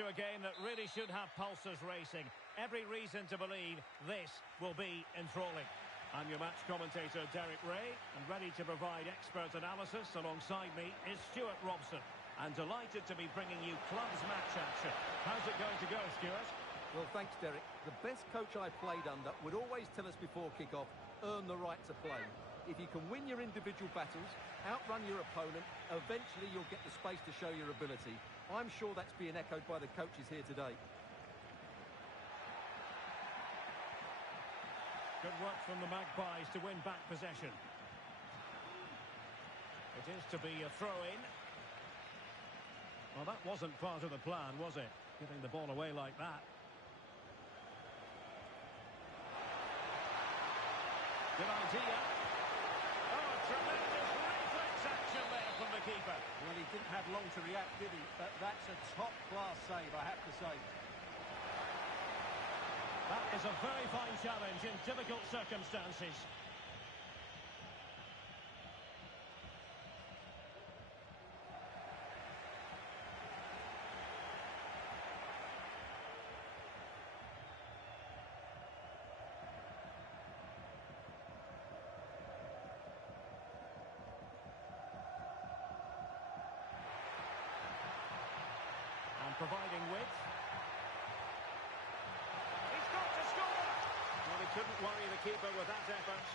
into a game that really should have pulses racing. Every reason to believe this will be enthralling. I'm your match commentator, Derek Ray, and ready to provide expert analysis. Alongside me is Stuart Robson. And delighted to be bringing you clubs match action. How's it going to go, Stuart? Well, thanks, Derek. The best coach I played under would always tell us before kick-off, earn the right to play. If you can win your individual battles, outrun your opponent, eventually you'll get the space to show your ability. I'm sure that's being echoed by the coaches here today. Good work from the Magpies to win back possession. It is to be a throw-in. Well, that wasn't part of the plan, was it? Giving the ball away like that. Good idea. Oh, tremendous reflex action there from the keeper. Well, he didn't have long to react, did he? But that's a top-class save, I have to say. That is a very fine challenge in difficult circumstances. And providing width. He's got to score! Well, he couldn't worry the keeper with that effort.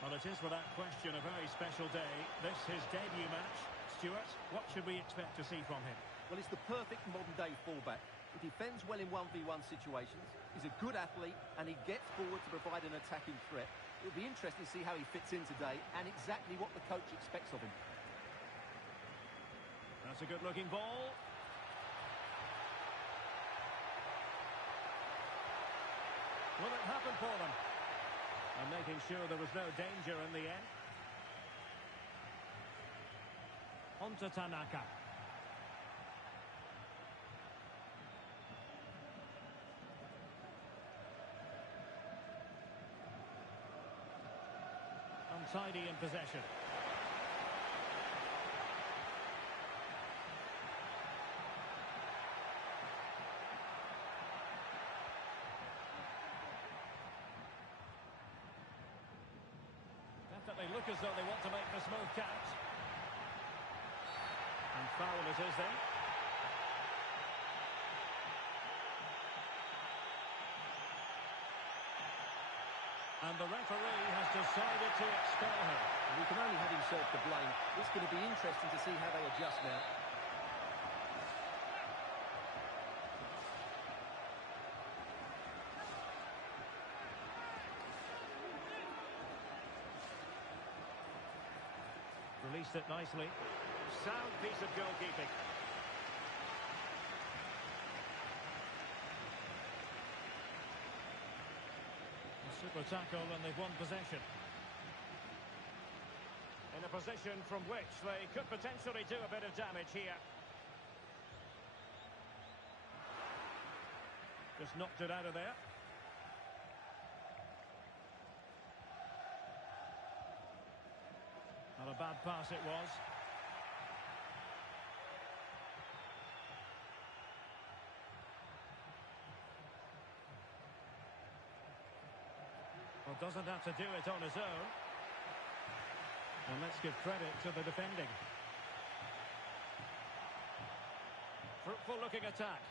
Well, it is without question a very special day. This his debut match. Stuart, what should we expect to see from him? Well, it's the perfect modern-day fullback. He defends well in 1v1 situations, he's a good athlete, and he gets forward to provide an attacking threat. It'll be interesting to see how he fits in today and exactly what the coach expects of him. That's a good-looking ball. Will it happen for them? And making sure there was no danger in the end. On to Tanaka. Untidy in possession. Definitely look as though they want to make this move count. And foul it is then. And the referee has decided to expel him. And he can only have himself to blame. It's going to be interesting to see how they adjust now. Released it nicely. Sound piece of goalkeeping. A super tackle and they've won possession. In a position from which they could potentially do a bit of damage here. Just knocked it out of there. Not a bad pass it was. Well, doesn't have to do it on his own. And let's give credit to the defending. Fruitful looking attack.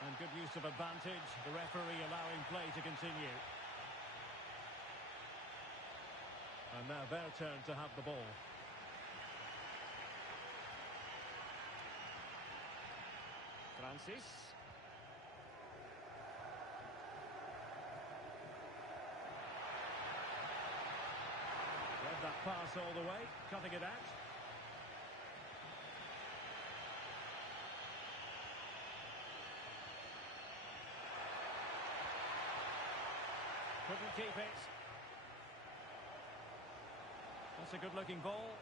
And good use of advantage, the referee allowing play to continue. And now their turn to have the ball. Francis. Read that pass all the way, cutting it out. Couldn't keep it. That's a good-looking ball.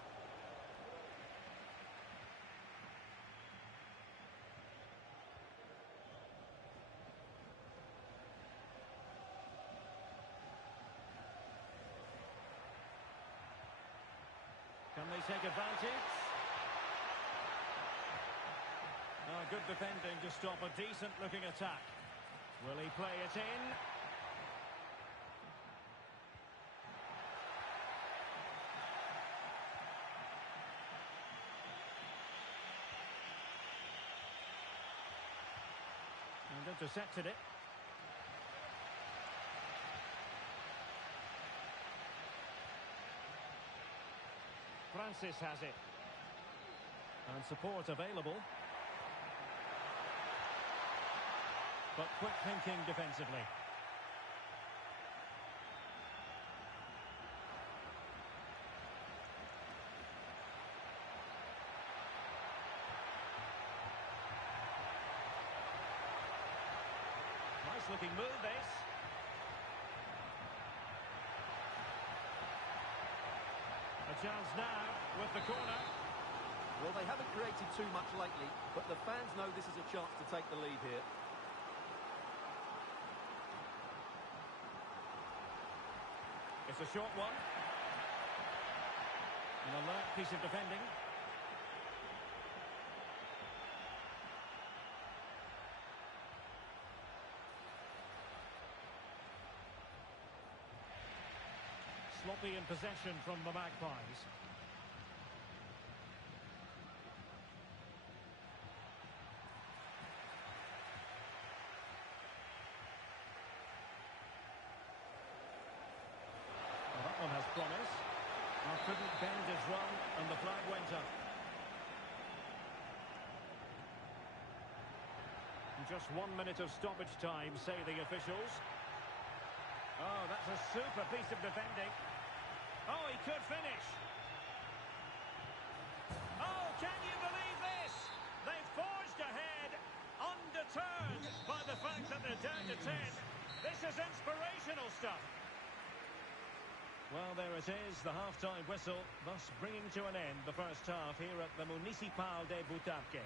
they take advantage? Oh, good defending to stop a decent-looking attack. Will he play it in? And intercepted it. Francis has it. And support available. But quick thinking defensively. Nice looking move this. A chance now with the corner. Well, they haven't created too much lately, but the fans know this is a chance to take the lead here. It's a short one. An alert piece of defending. Sloppy in possession from the Magpies. Well, that one has promise. Couldn't bend his run, and the flag went up. Just 1 minute of stoppage time, say the officials. Oh, that's a super piece of defending. Oh, he could finish. Oh, can you believe this? They've forged ahead, undeterred by the fact that they're down to 10. This is inspirational stuff. Well, there it is, the half-time whistle, thus bringing to an end the first half here at the Municipal de Butarque.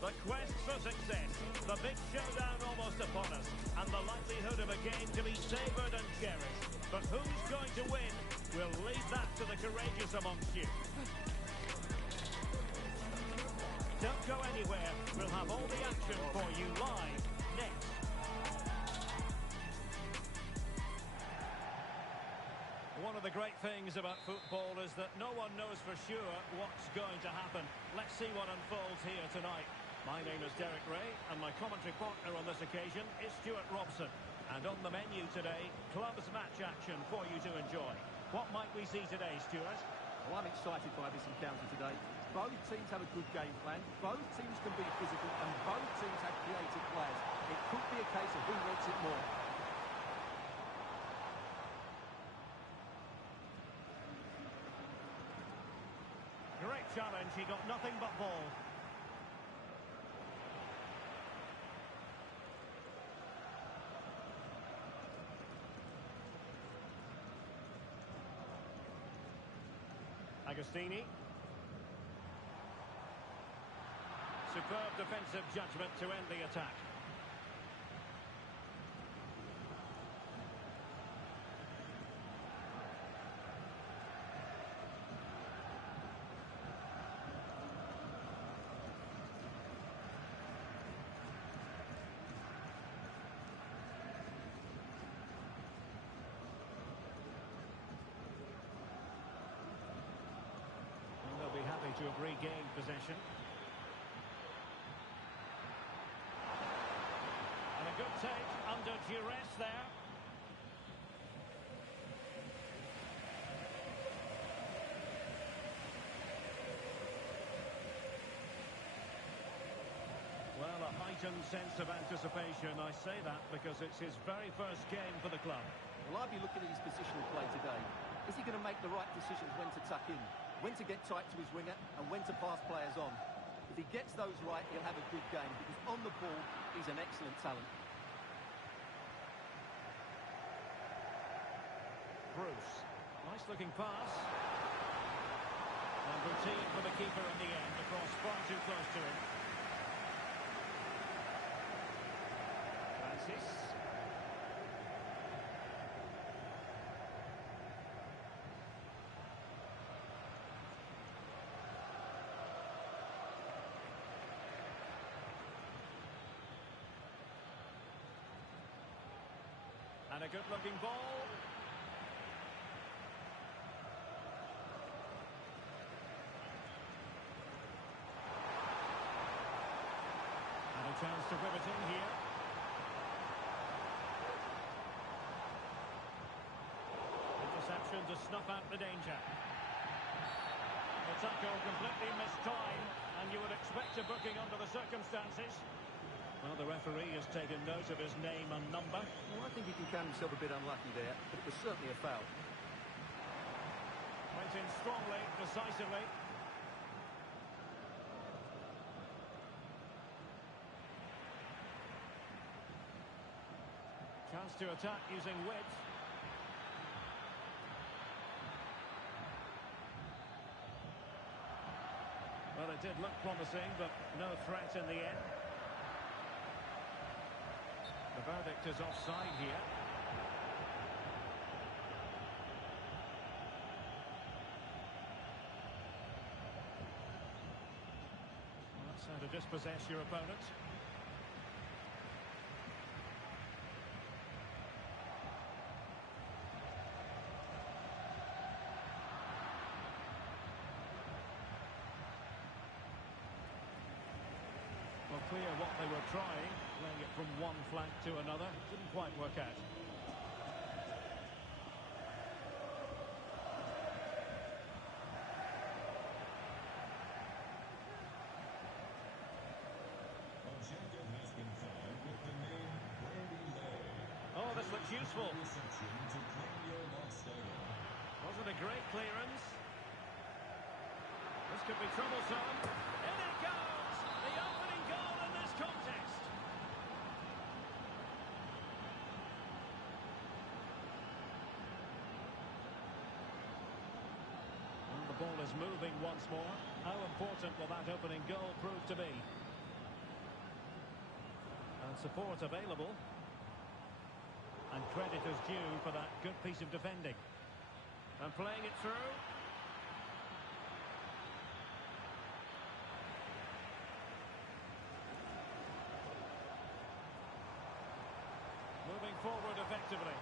The quest for success, the big showdown almost upon us, and the likelihood of a game to be savoured and cherished. But who's going to win? We'll leave that to the courageous amongst you. Don't go anywhere. We'll have all the action for you live next. One of the great things about football is that no one knows for sure what's going to happen. Let's see what unfolds here tonight. My name is Derek Ray, and my commentary partner on this occasion is Stuart Robson. And on the menu today, clubs match action for you to enjoy. What might we see today, Stuart? Well, I'm excited by this encounter today. Both teams have a good game plan, both teams can be physical, and both teams have creative players. It could be a case of who wants it more. Great challenge, he got nothing but ball. Agostini. Superb defensive judgment to end the attack. Happy to have regained possession. And a good take under duress there. Well, a heightened sense of anticipation. I say that because it's his very first game for the club. Well, I'd be looking at his positional play today. Is he going to make the right decisions when to tuck in, when to get tight to his winger, and when to pass players on? If he gets those right, he'll have a good game, because on the ball, he's an excellent talent. Bruce. Nice looking pass. And routine for the keeper in the end. The cross far too close to him. Francis. And a good-looking ball. And a chance to whip it in here. Interception to snuff out the danger. The tackle completely mistimed, and you would expect a booking under the circumstances. Well, the referee has taken note of his name and number. Well, I think he can count himself a bit unlucky there, but it was certainly a foul. Went in strongly, decisively. Chance to attack using width. Well, it did look promising, but no threat in the end. The verdict is offside here. Well, that's how to dispossess your opponent. Well, clear what they were trying. Playing it from one flank to another. Didn't quite work out. Oh, this looks useful. Wasn't a great clearance. This could be troublesome. In it goes! The opening goal in this contest. And the ball is moving once more. How important will that opening goal prove to be? And support available. And credit is due for that good piece of defending. And playing it through. Moving forward effectively.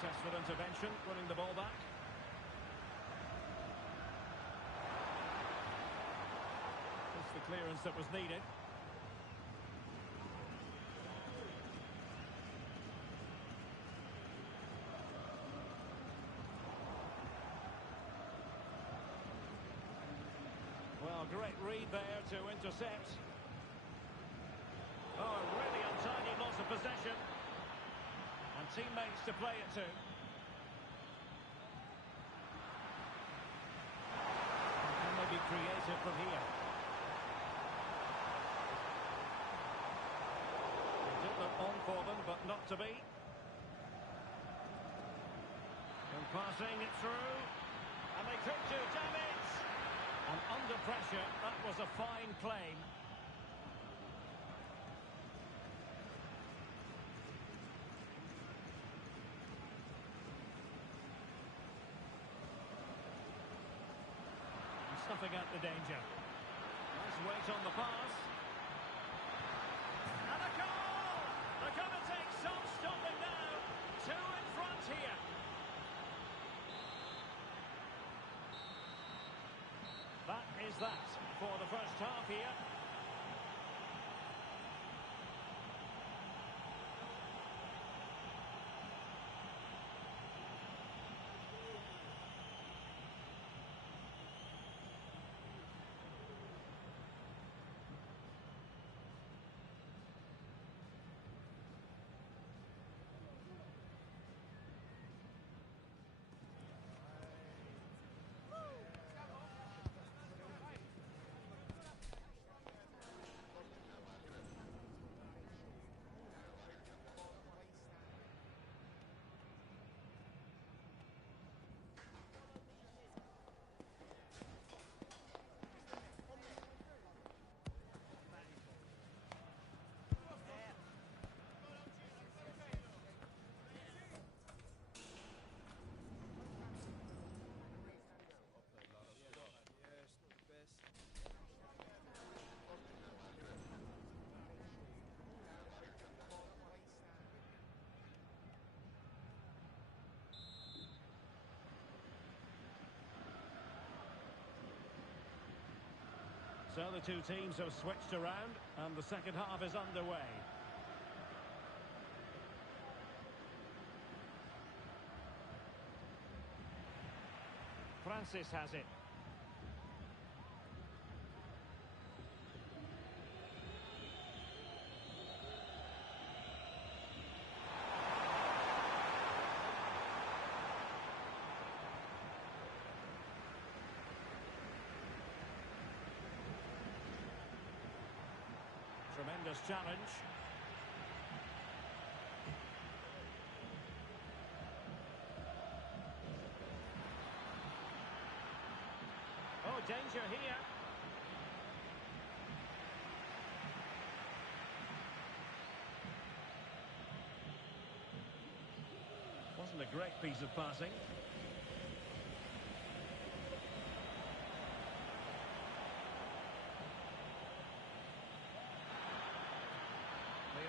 Successful intervention, winning the ball back. That's the clearance that was needed. Well, great read there to intercept. Oh, a really untidy loss of possession. And teammates to play it to. Can they be creative from here? It did look on for them, but not to be. And passing it through. And they could do damage. And under pressure, that was a fine claim. Snuffing out the danger. Nice weight on the pass. And a goal! They're going to take some stopping now. Two in front here. That is that for the first half here. So the two teams have switched around and the second half is underway. Francis has it. Tremendous challenge. Oh, danger here. Wasn't a great piece of passing.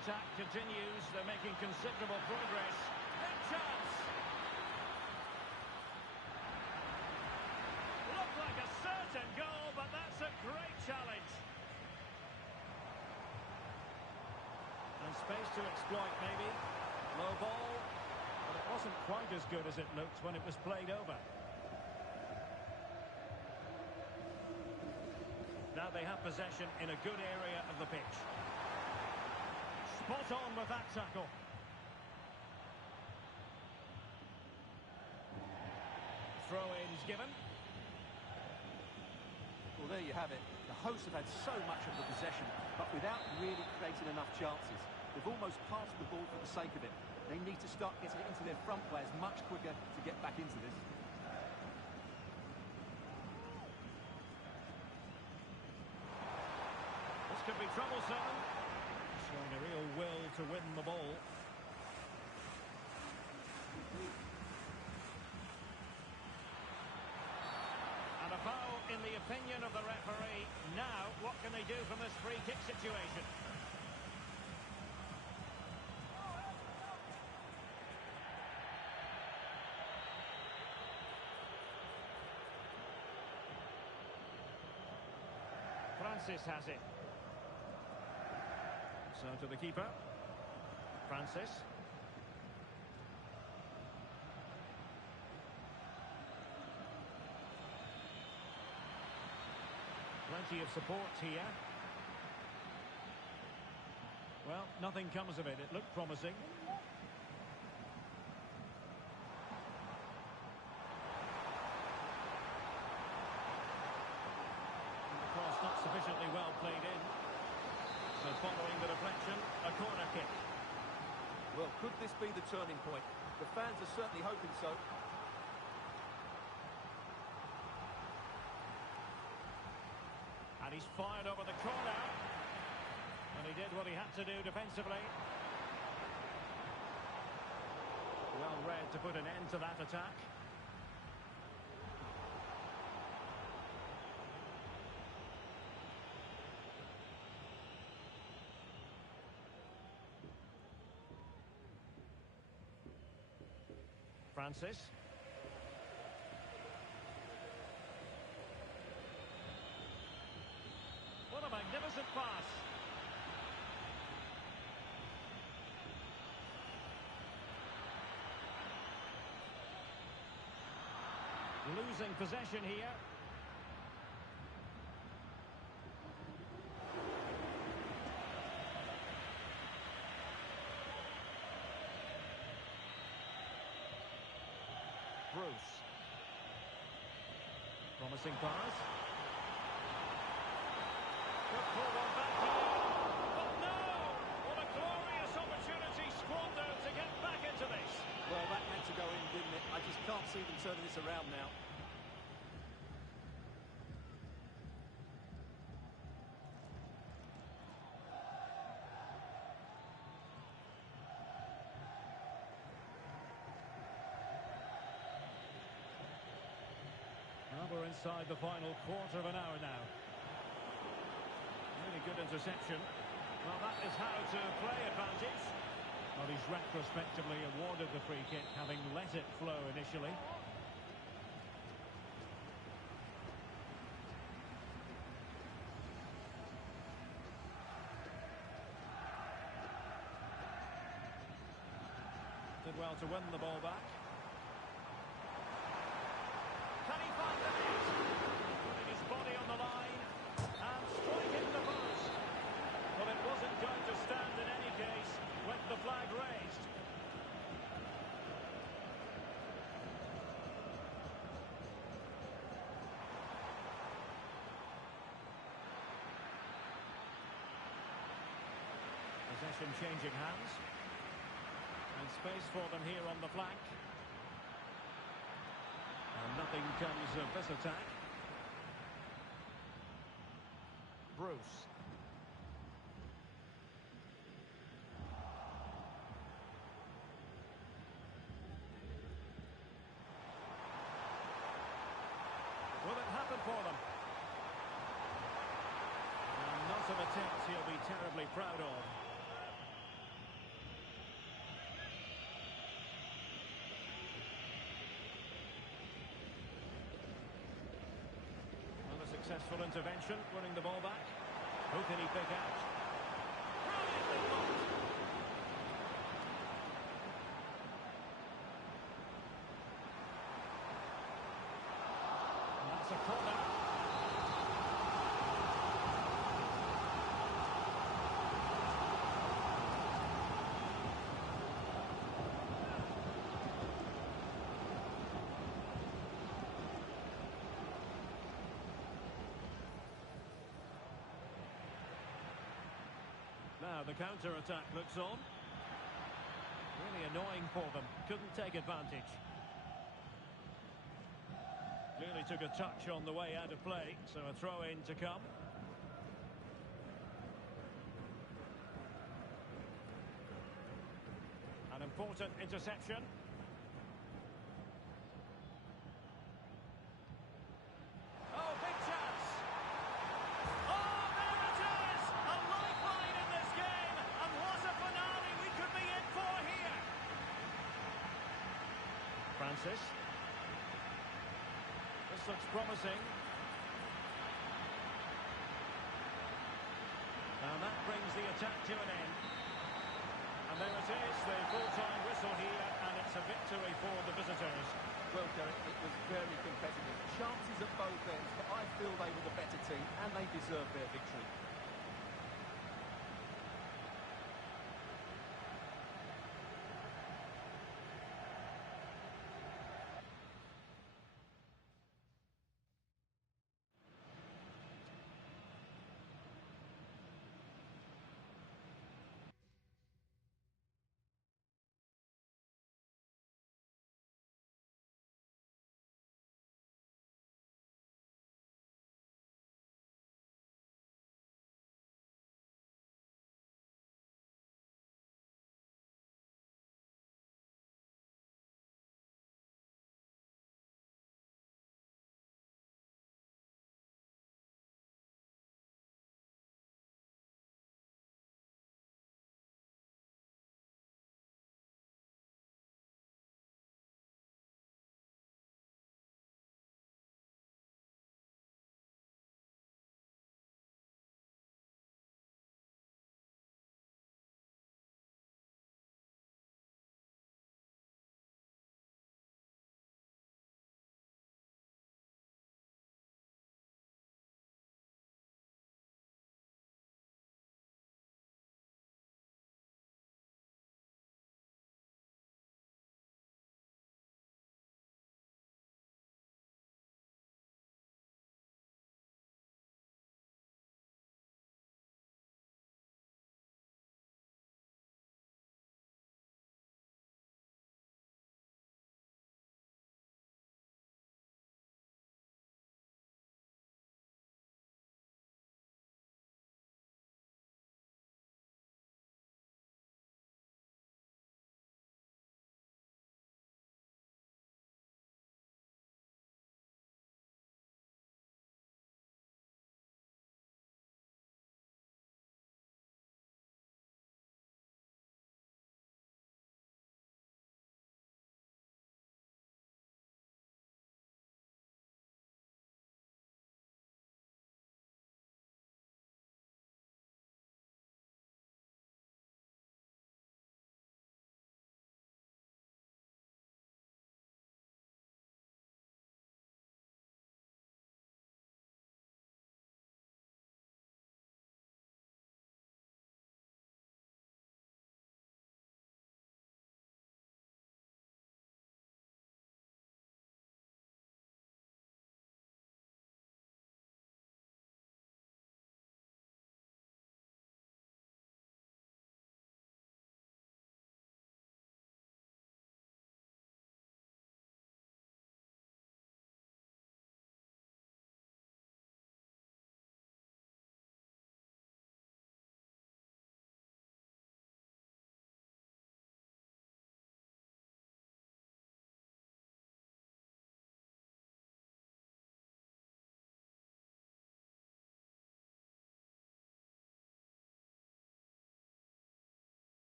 Attack continues, they're making considerable progress. Big chance! Looked like a certain goal, but that's a great challenge. And space to exploit, maybe. Low ball, but it wasn't quite as good as it looked when it was played over. Now they have possession in a good area of the pitch. Spot on with that tackle. Throw-ins given. Well, there you have it. The hosts have had so much of the possession, but without really creating enough chances. They've almost passed the ball for the sake of it. They need to start getting it into their front players much quicker to get back into this. This could be troublesome. Showing a real will to win the ball. And a foul in the opinion of the referee. Now, what can they do from this free kick situation? Francis has it. So to the keeper. Francis. Plenty of support here. Well, nothing comes of it. It looked promising. Not sufficiently well played in. So following the deflection, a corner kick. Well, could this be the turning point? The fans are certainly hoping so. And he's fired over the corner. And he did what he had to do defensively. Well read to put an end to that attack. Francis. What a magnificent pass. Losing possession here. Bruce. Promising pass. Could pull one back here. But no! What a glorious opportunity squandered to get back into this. Well, that had to go in, didn't it? I just can't see them turning this around now. We're inside the final quarter of an hour now. Really good interception. Well, that is how to play advantage. Well, he's retrospectively awarded the free kick, having let it flow initially. Did well to win the ball back. Can he find the net? Putting his body on the line and striking the post. Well, it wasn't going to stand in any case with the flag raised. Possession changing hands. And space for them here on the flank. And nothing comes of this attack. Bruce. Will it happen for them? And not an attempt he'll be terribly proud of. Successful intervention, winning the ball back. Who can he pick out? Brilliantly blocked. And that's a corner. Now the counter-attack looks on. Really annoying for them. Couldn't take advantage. Clearly took a touch on the way out of play, so a throw-in to come. An important interception. Oh, big chance! Oh, there it is! A lifeline in this game! And what a finale we could be in for here! Francis. This looks promising. And that brings the attack to an end. And there it is, the full-time whistle here, and it's a victory for the visitors. Well, Derek, it was very competitive. Chances at both ends, but I feel they were the better team, and they deserved their victory.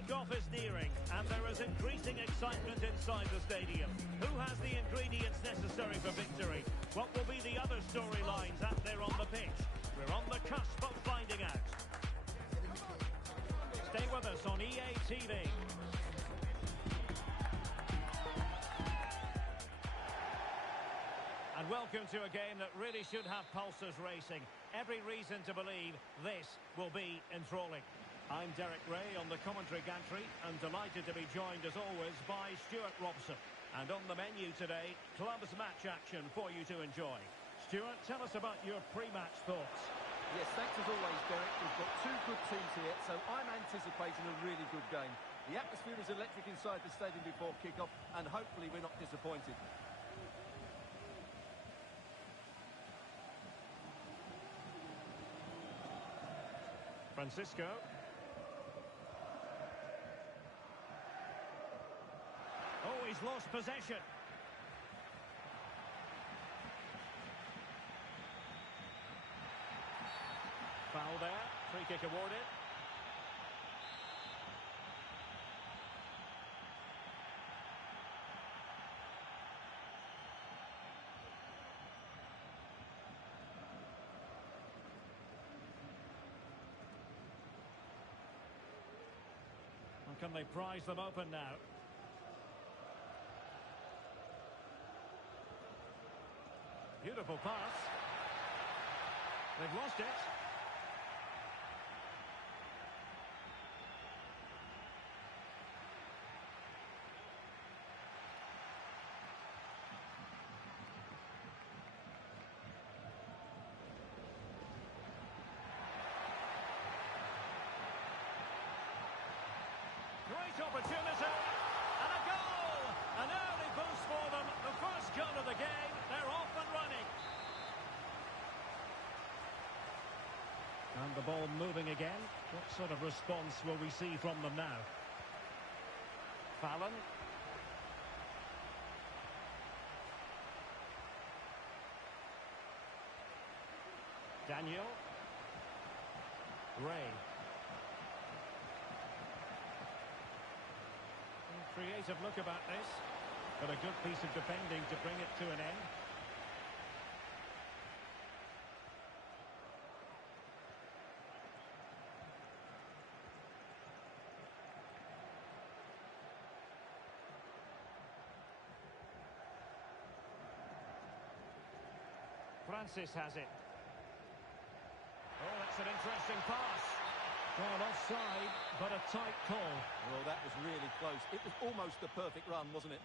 Kickoff is nearing, and there is increasing excitement inside the stadium. Who has the ingredients necessary for victory? What will be the other storylines out there on the pitch? We're on the cusp of finding out. Stay with us on EA TV. And welcome to a game that really should have pulses racing. Every reason to believe this will be enthralling. I'm Derek Ray on the commentary gantry and delighted to be joined as always by Stuart Robson. And on the menu today, clubs match action for you to enjoy. Stuart, tell us about your pre-match thoughts. Yes, thanks as always, Derek. We've got two good teams here, so I'm anticipating a really good game. The atmosphere is electric inside the stadium before kick-off, and hopefully we're not disappointed. Francisco. Oh, he's lost possession. Foul there. Free kick awarded. Can they prise them open now? Beautiful pass. They've lost it. Great opportunity, and a goal! An early boost for them, the first goal of the game, they're off and running. And the ball moving again. What sort of response will we see from them now? Fallon. Daniel. Ray. Creative look about this, but a good piece of defending to bring it to an end. Francis has it. Oh, that's an interesting pass. Well, offside, but a tight call. Well, that was really close. It was almost a perfect run, wasn't it?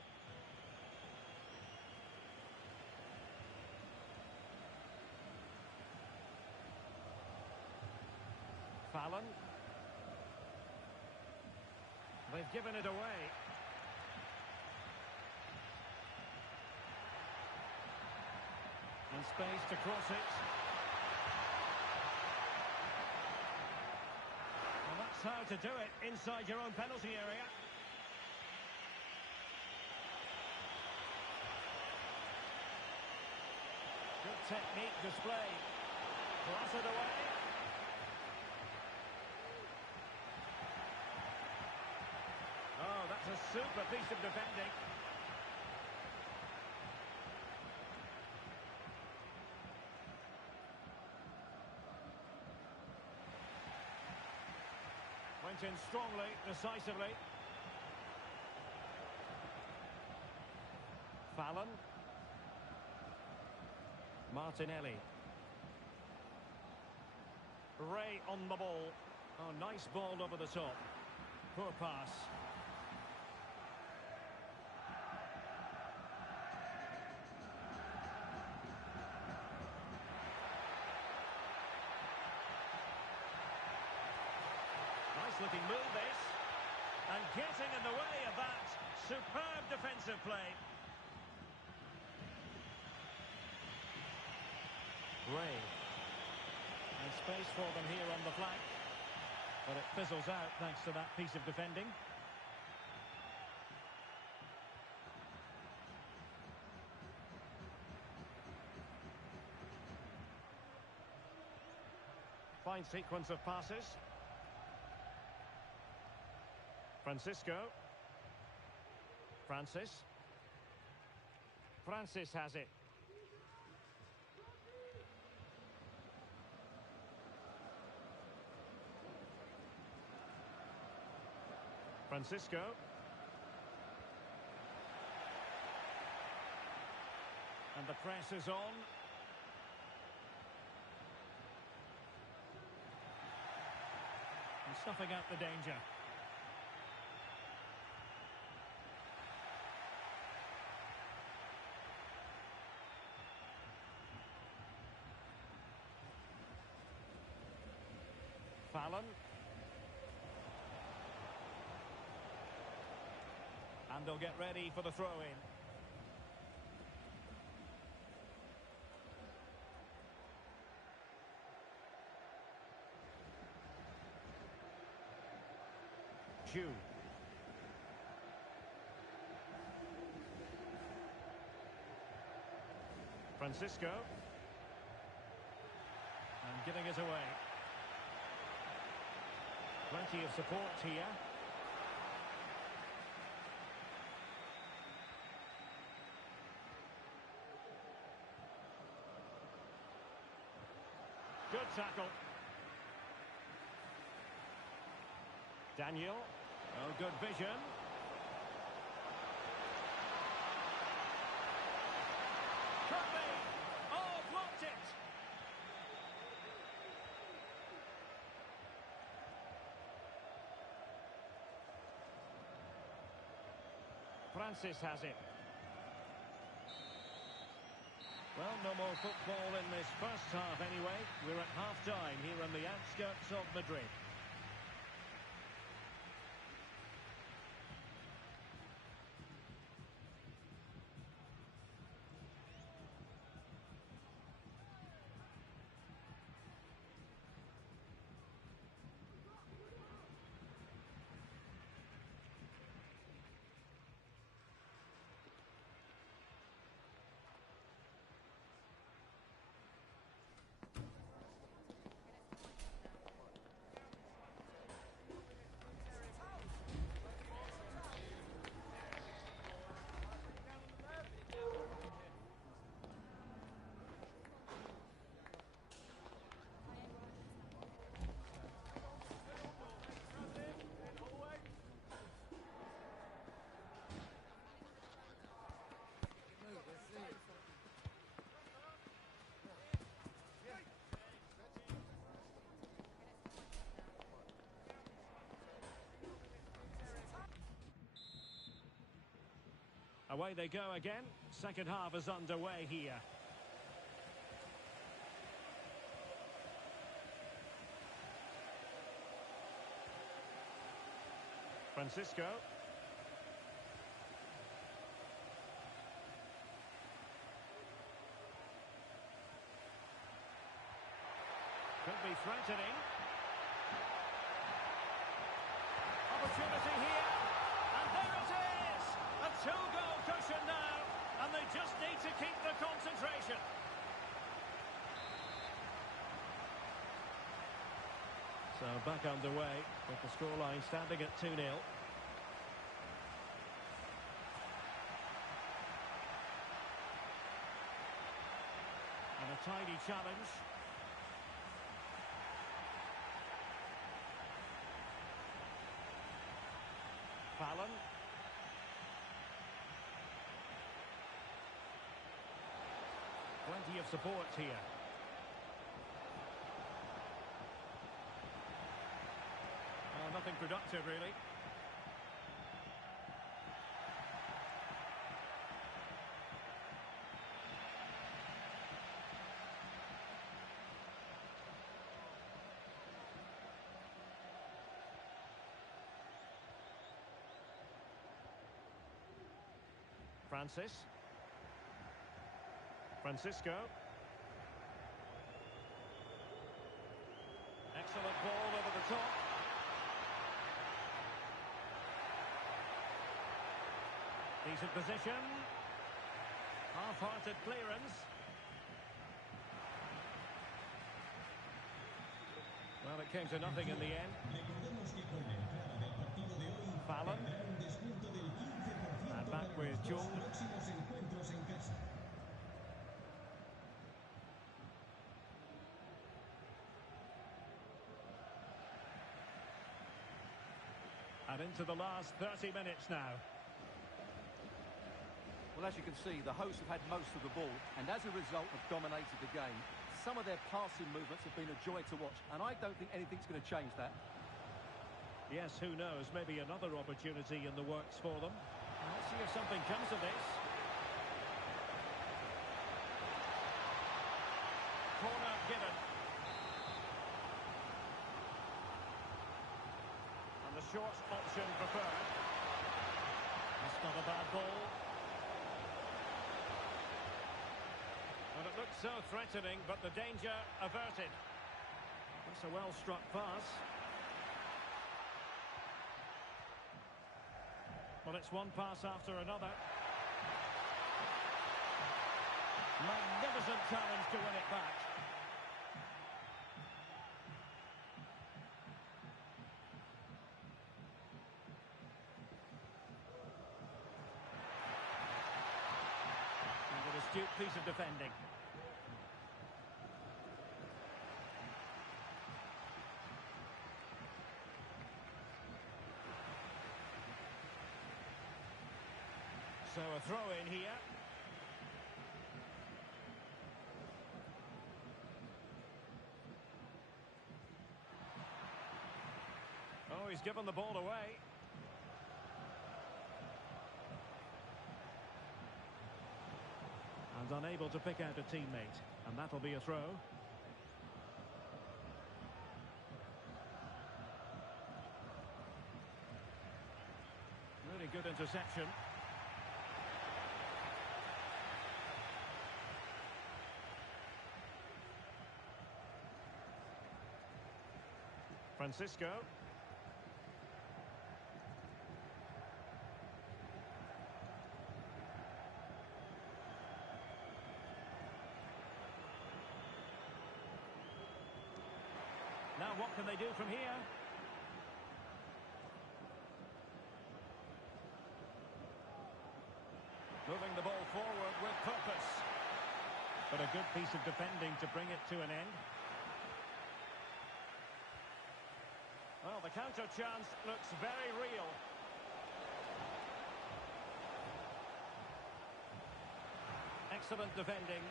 Fallon. They've given it away. And space to cross it. How to do it inside your own penalty area. Good technique displayed. Cross it away. Oh, that's a super piece of defending. Went in strongly, decisively. Fallon. Martinelli. Ray on the ball. Oh, nice ball over the top. Poor pass. Looking move this, and getting in the way of that superb defensive play. Ray, and space for them here on the flank, but it fizzles out thanks to that piece of defending. Fine sequence of passes. Francisco. Francis. Francis has it. Francisco. And the press is on. And snuffing out the danger. Fallon. And they'll get ready for the throw-in. Ju. Francisco. And giving it away. Plenty of support here. Good tackle. Daniel. Oh, good vision. Kirby. Oh, blocked it. Francis has it. Well, no more football in this first half anyway. We're at half-time here on the outskirts of Madrid. Away they go again. Second half is underway here. Francisco. Could be threatening. Opportunity here. And there it is! A two-goal cushion now. And they just need to keep the concentration. So back underway with the scoreline standing at 2-0. And a tidy challenge. Fallon. Plenty of support here. Oh, nothing productive, really. Francis. Francisco. Excellent ball over the top. Decent position. Half-hearted clearance. Well, it came to nothing in the end. Recordemos que con la entrada del partido de hoy Fallon. And back with Jung. And into the last 30 minutes now. Well, as you can see, the hosts have had most of the ball, and as a result have dominated the game. Some of their passing movements have been a joy to watch, and I don't think anything's going to change that. Yes, who knows, maybe another opportunity in the works for them. Let's see if something comes of this. Corner given. And the short option preferred. It's not a bad ball. Well, it looks so threatening, but the danger averted. That's a well-struck pass. Well, it's one pass after another. Magnificent challenge to win it back. And an astute piece of defending. So a throw in here. Oh, he's given the ball away. And unable to pick out a teammate. And that'll be a throw. Really good interception. Francisco. Now what can they do from here? Moving the ball forward with purpose. But a good piece of defending to bring it to an end. Well, the counter chance looks very real. Excellent defending.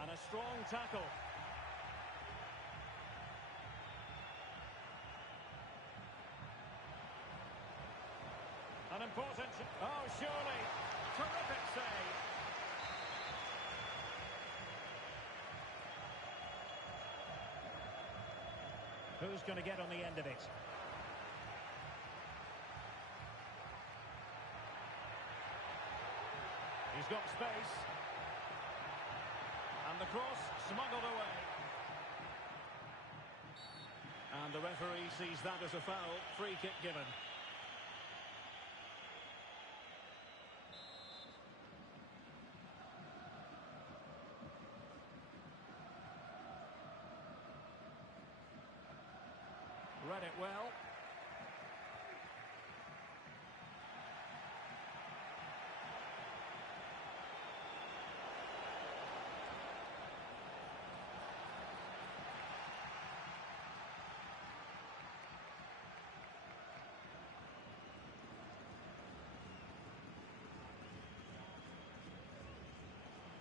And a strong tackle. An important... Oh, surely. Terrific save. Who's going to get on the end of it? He's got space. And the cross smuggled away. And the referee sees that as a foul. Free kick given. Read it well.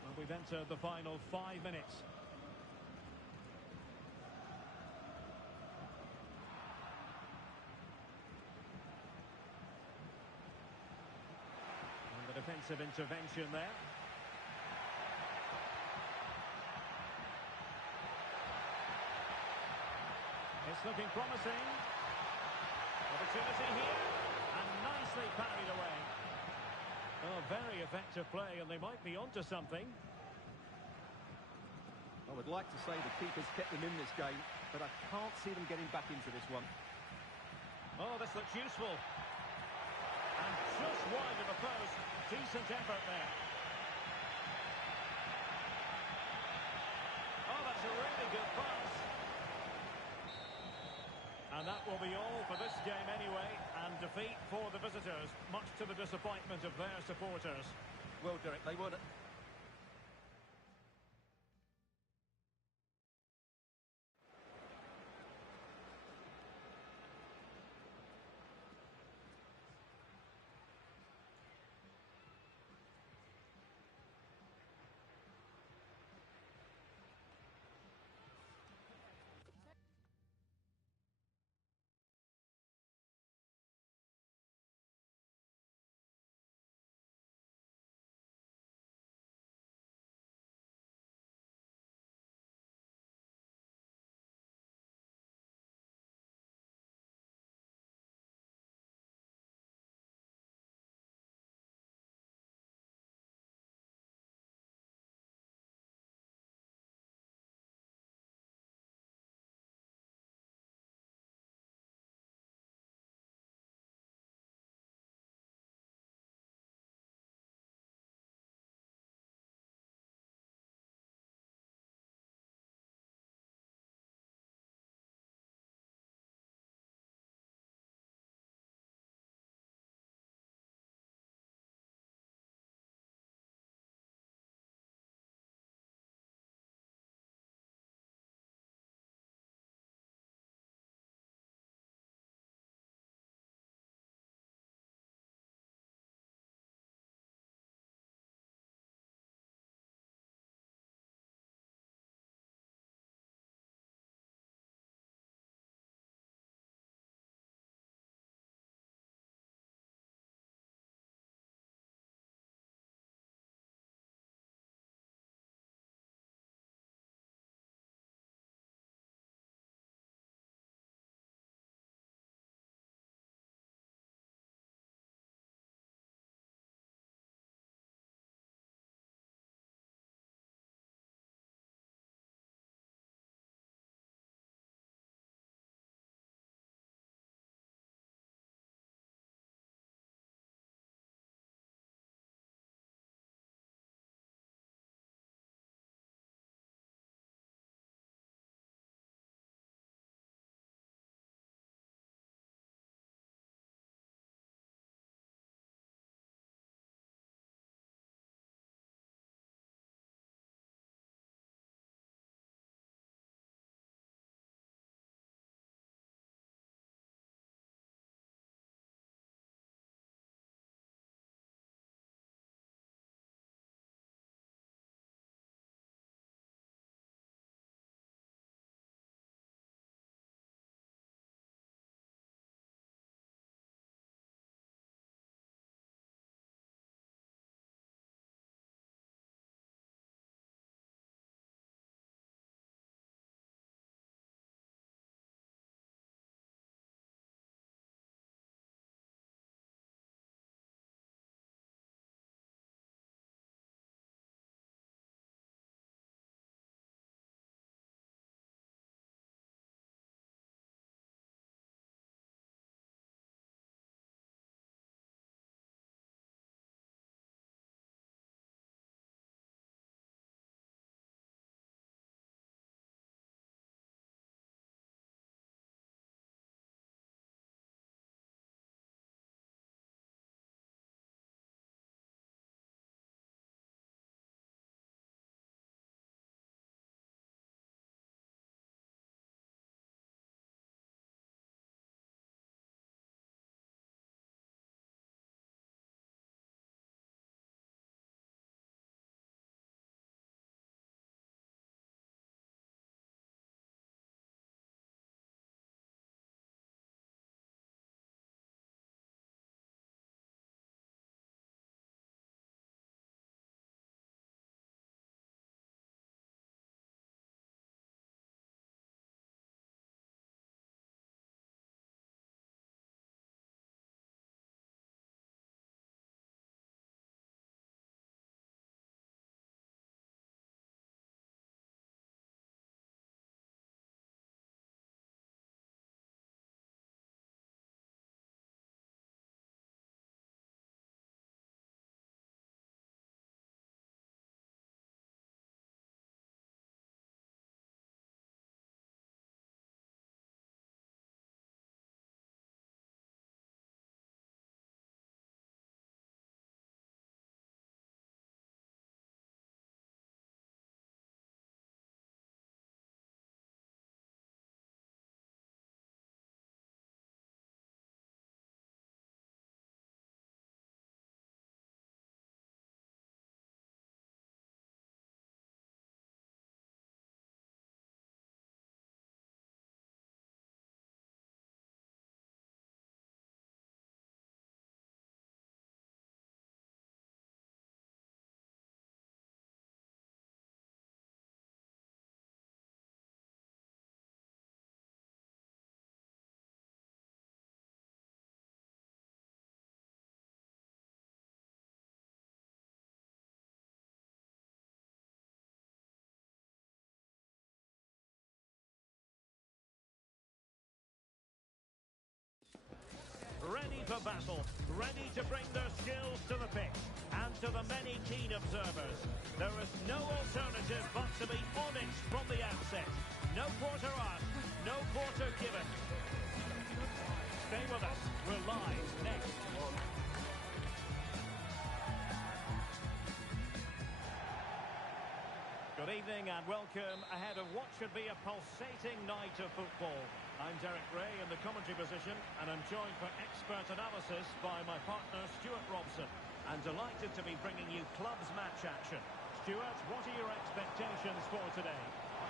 Well, we've entered the final 5 minutes. Defensive intervention there. It's looking promising. Opportunity here. And nicely parried away. Oh, very effective play, and they might be onto something. I would like to say the keeper's kept them in this game, but I can't see them getting back into this one. Oh, this looks useful. And just wide of the post. Decent effort there. good pass. And that will be all for this game anyway. And defeat for the visitors, much to the disappointment of their supporters. Well, Derek, they weren't for battle, ready to bring their skills to the pitch. And to the many keen observers, there is no alternative but to be on it from the outset. No quarter asked, no quarter given. Stay with us, we're live next. Good evening and welcome ahead of what should be a pulsating night of football. I'm Derek Ray in the commentary position and I'm joined for expert analysis by my partner Stuart Robson. I'm delighted to be bringing you clubs match action. Stuart, what are your expectations for today?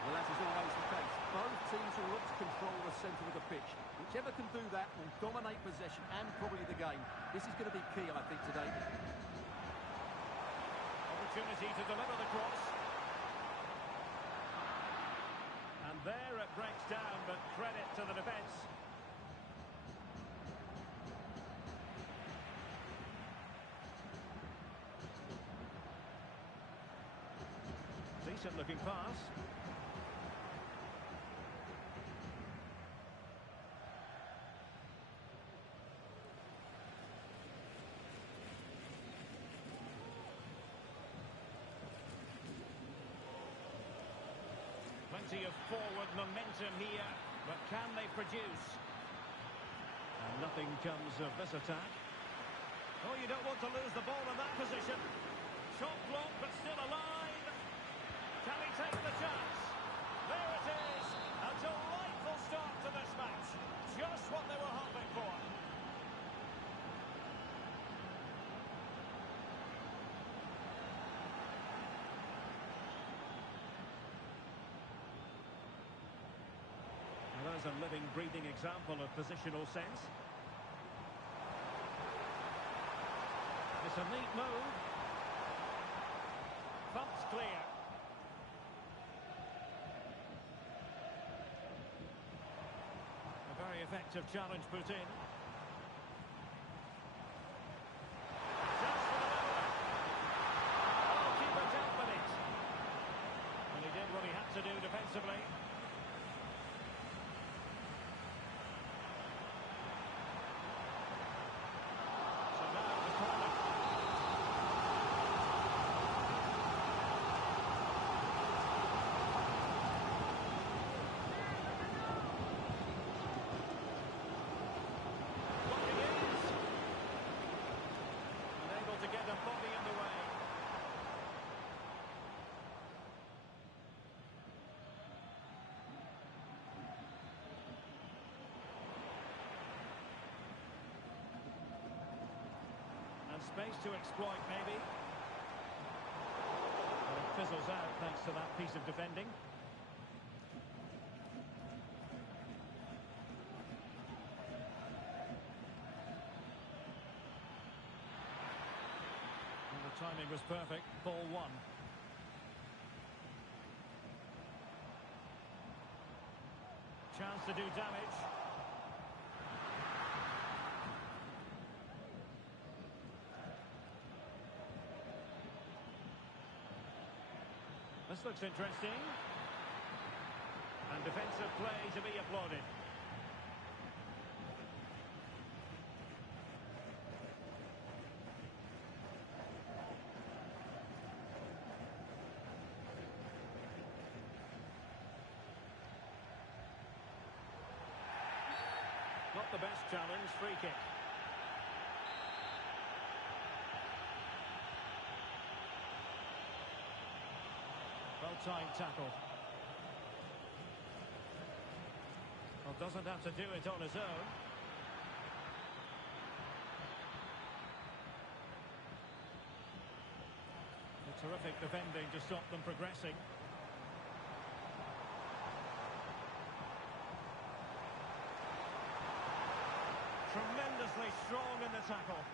Well, as is always the case, both teams will look to control the centre of the pitch. Whichever can do that will dominate possession and probably the game. This is going to be key, I think, today. Opportunity to deliver the cross. And there it breaks down, but credit to the defence. Decent looking pass. Plenty of forward momentum here, but can they produce? And nothing comes of this attack. Oh, you don't want to lose the ball in that position. Shot blocked, but still alive. Can he take the chance? There it is. A delightful start to this match. Just what they were hoping for. Well, there's a living, breathing example of positional sense. It's a neat move. Thumped clear. A very effective challenge put in. Chance for the leveller. Oh, keeper dealt with it. And he did what he had to do defensively. So now the corner. Looking in. Unable to get a body in the way. And space to exploit, maybe. Well, it fizzles out thanks to that piece of defending. And the timing was perfect. Ball one. Chance to do damage. This looks interesting. And defensive play to be applauded. Not the best challenge, free kick. Well-timed tackle. Well, doesn't have to do it on his own. A terrific defending to stop them progressing. Tremendously strong in the tackle.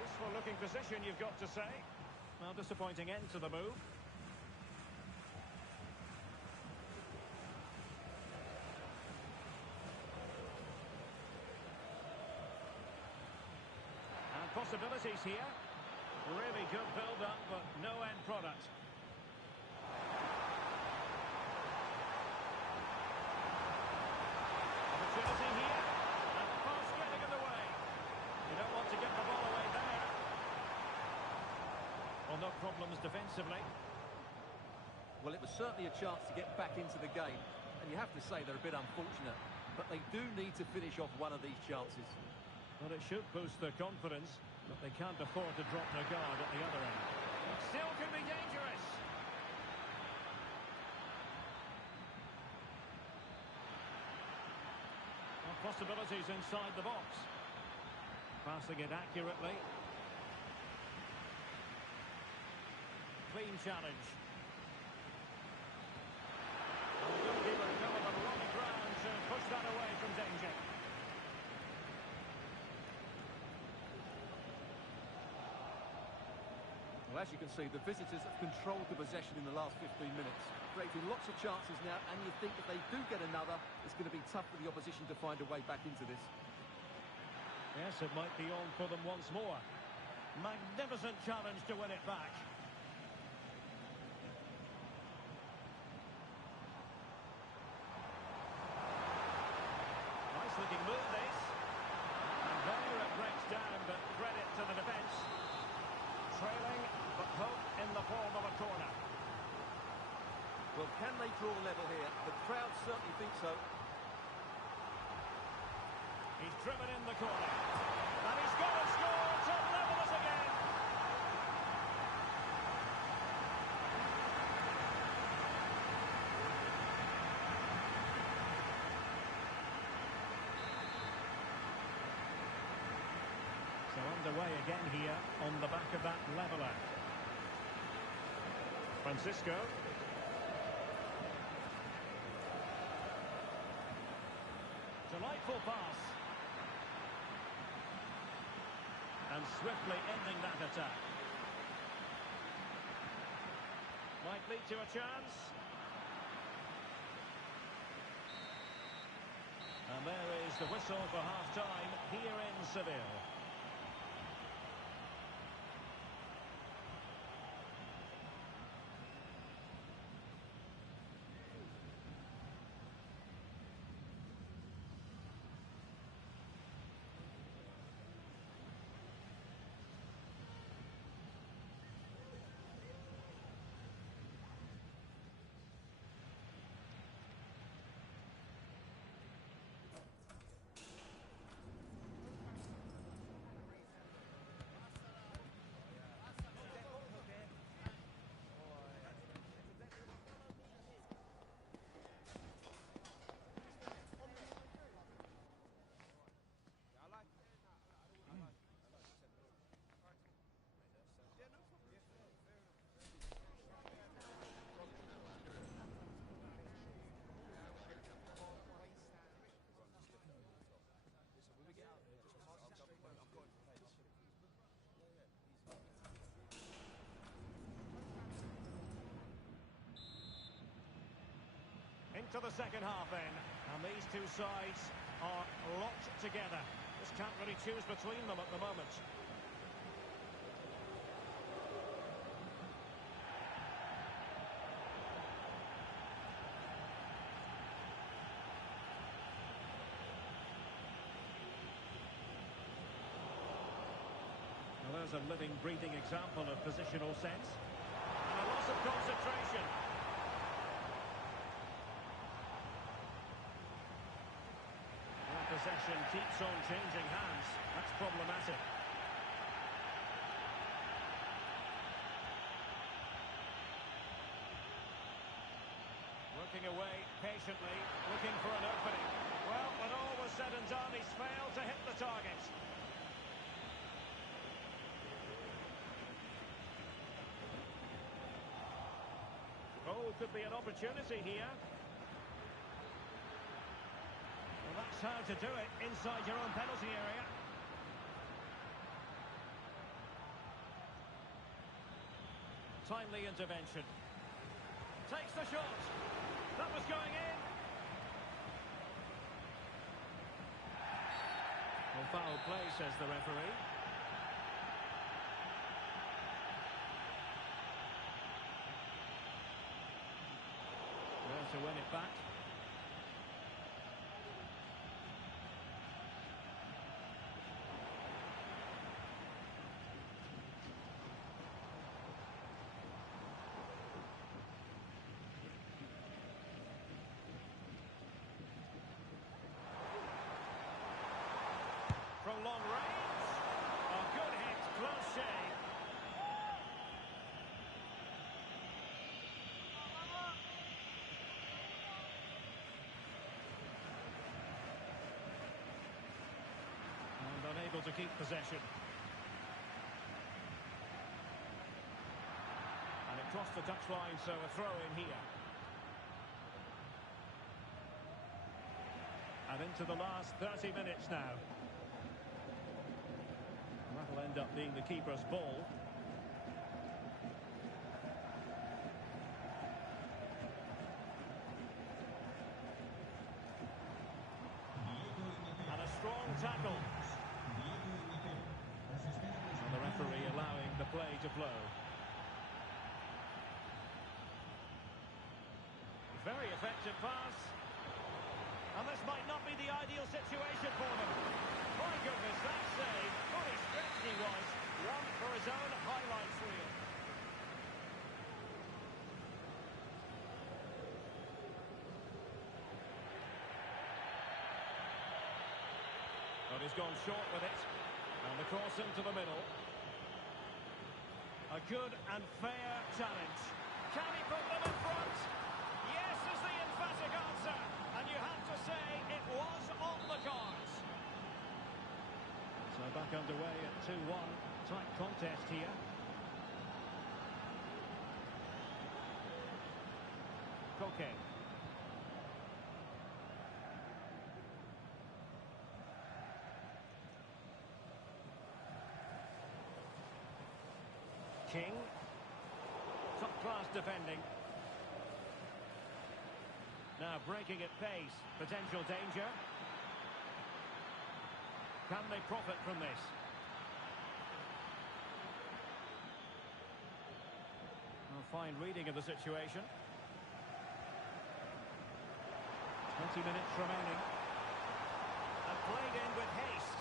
Useful looking position, you've got to say. Well, disappointing end to the move. And possibilities here. Really good build-up, but no end product. Opportunity here. comes defensively. Well, it was certainly a chance to get back into the game, and you have to say they're a bit unfortunate, but they do need to finish off one of these chances. Well, it should boost their confidence, but they can't afford to drop their guard at the other end. It still can be dangerous. Well, possibilities inside the box. Passing it accurately. Clean challenge. The goalkeeper going on the wrong ground to push that away from danger. Well, as you can see, the visitors have controlled the possession in the last 15 minutes, creating lots of chances now, and you think if they do get another, it's going to be tough for the opposition to find a way back into this. Yes, it might be on for them once more. Magnificent challenge to win it back. Nice looking move this. And there it breaks down, but credit to the defence. Trailing, but hope in the form of a corner. Well, can they draw level here? The crowd certainly think so. He's driven in the corner. And he's got to score to level us again. So underway again here on the back of that leveller. Francisco. Delightful pass. And swiftly ending that attack. Might lead to a chance. And there is the whistle for half-time here in Seville. Into the second half then, and these two sides are locked together. Just can't really choose between them at the moment. Well, there's a living, breathing example of positional sense. And a loss of concentration. Possession keeps on changing hands. That's problematic. Working away patiently, looking for an opening. Well, when all was said and done, he's failed to hit the target. Oh, could be an opportunity here. Well, that's how to do it inside your own penalty area. Timely intervention. Takes the shot. That was going in. Well, foul play, says the referee. There to win it back. long range. A good hit, close shave. And unable to keep possession. And it crossed the touchline, so a throw in here. And into the last 30 minutes now. And that'll end up being the keeper's ball. And a strong tackle. And the referee allowing the play to flow. Very effective pass. And this might not be the ideal situation for them. My goodness, that save. Fully stretched he was. One for his own highlights reel. But he's gone short with it. And the cross into the middle. A good and fair challenge. Can he put them in front? Yes is the emphatic answer. And you have to say it was on the cards. So back underway at 2-1. Tight contest here. Koke. King. Top class defending. Now breaking at pace. Potential danger. Can they profit from this? A fine reading of the situation. 20 minutes remaining. And played in with haste.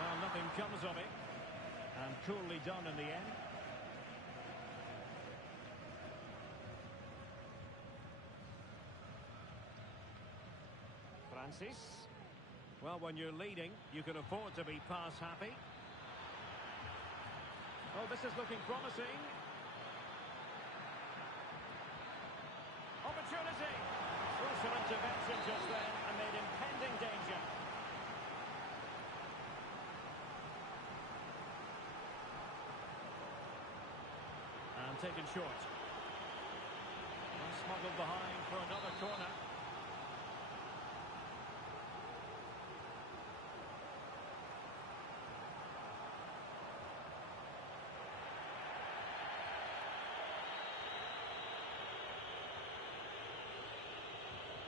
Well, nothing comes of it. And coolly done in the end. Francis. Well, when you're leading, you can afford to be pass happy. Oh, this is looking promising. Opportunity. Crucial intervention just then amid impending danger. And taken short. And smuggled behind for another corner.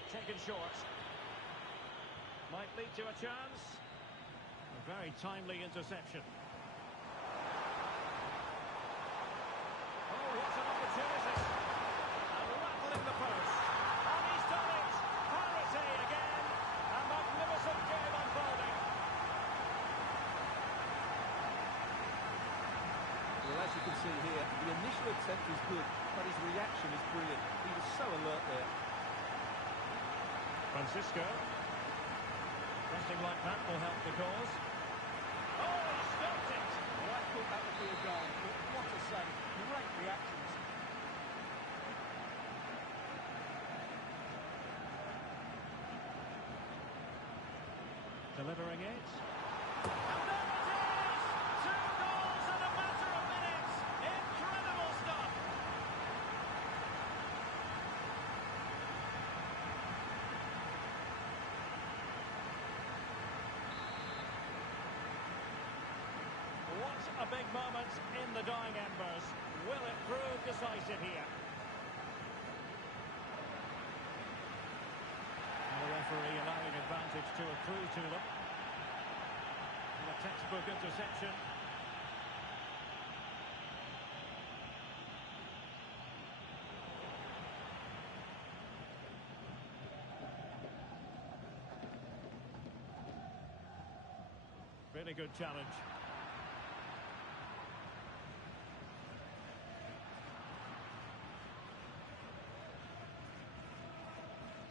Taken short. Might lead to a chance. A very timely interception. Oh, what an opportunity. And rattling the post. And he's done it. Parity again. A magnificent game unfolding. Well, as you can see here, the initial attempt is good, but his reaction is brilliant. He was so alert there. Francisco. Pressing like that will help the cause. Oh, he stopped it! Well, I thought that would be a goal, but what a save. Great reactions. Delivering it. And there it is! 2 goals in a matter of minutes! Incredible stuff! What a big moment in the dying embers. Will it prove decisive here? And the referee allowing advantage to accrue to them. And a textbook interception. Really good challenge.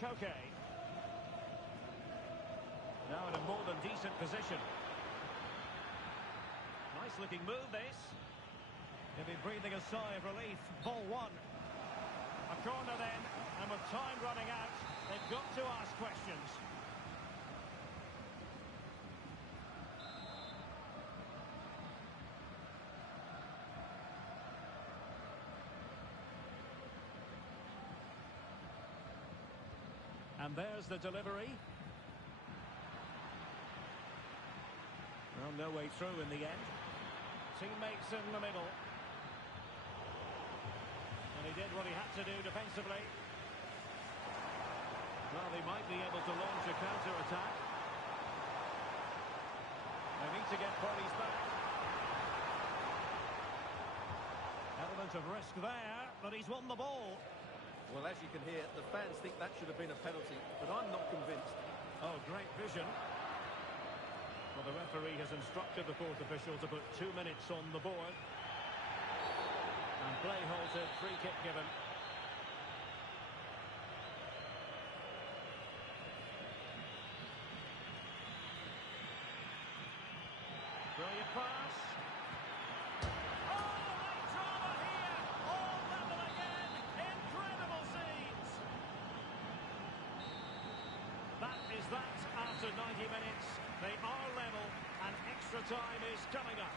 Koke. Now in a more than decent position. Nice looking move this. He'll be breathing a sigh of relief. Ball one. A corner then, and with time running out, they've got to ask questions. And there's the delivery. Well, no way through in the end. Teammates in the middle. And he did what he had to do defensively. Well, they might be able to launch a counter-attack. They need to get bodies back. Element of risk there, but he's won the ball. Well, as you can hear, the fans think that should have been a penalty, but I'm not convinced. Oh, great vision. Well, the referee has instructed the fourth official to put 2 minutes on the board. And play halted, free kick given. Brilliant pass. Oh, late drama here. All level again. Incredible scenes. That is that after 90 minutes. They are level and extra time is coming up.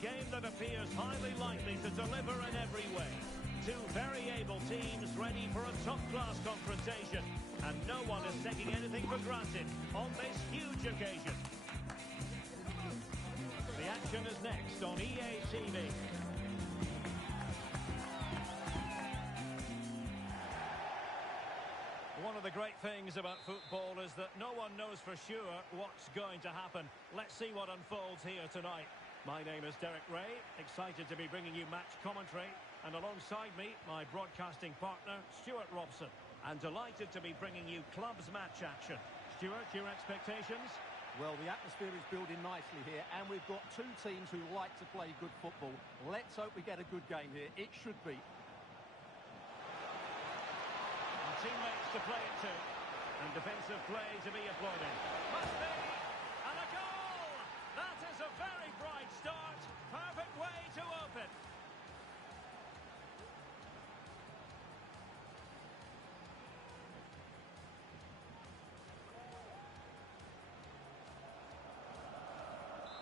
game that appears highly likely to deliver in every way. Two very able teams ready for a top-class confrontation. And no one is taking anything for granted on this huge occasion. The action is next on EA TV. One of the great things about football is that no one knows for sure what's going to happen. Let's see what unfolds here tonight. My name is Derek Ray, excited to be bringing you match commentary. And alongside me, my broadcasting partner, Stuart Robson. And delighted to be bringing you clubs match action. Stuart, your expectations? Well, the atmosphere is building nicely here, and we've got two teams who like to play good football. Let's hope we get a good game here. It should be. And teammates to play it to. And defensive play to be applauded. Must be! And a goal! That is a very bright start. Perfect way to open.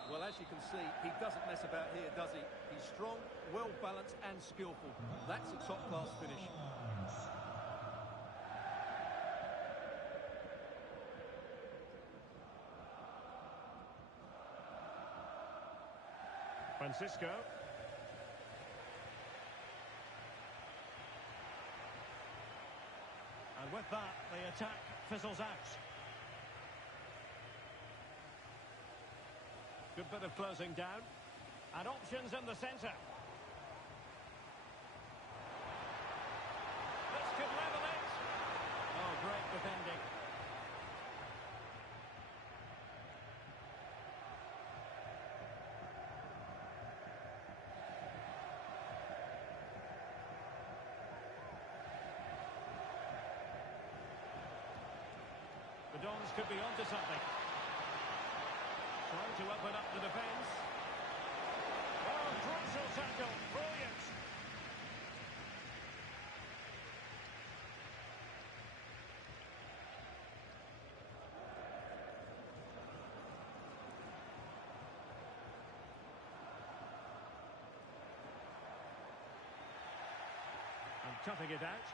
Well, as you can see, he doesn't mess about here, does he? He's strong, well-balanced and skillful. That's a top-class finish. Francisco. And with that, the attack fizzles out. Good bit of closing down. And options in the centre. This could level it. Oh, great defending. The Dons could be onto something. Trying to open up the defence. Oh, crucial tackle. Brilliant. And cutting it out.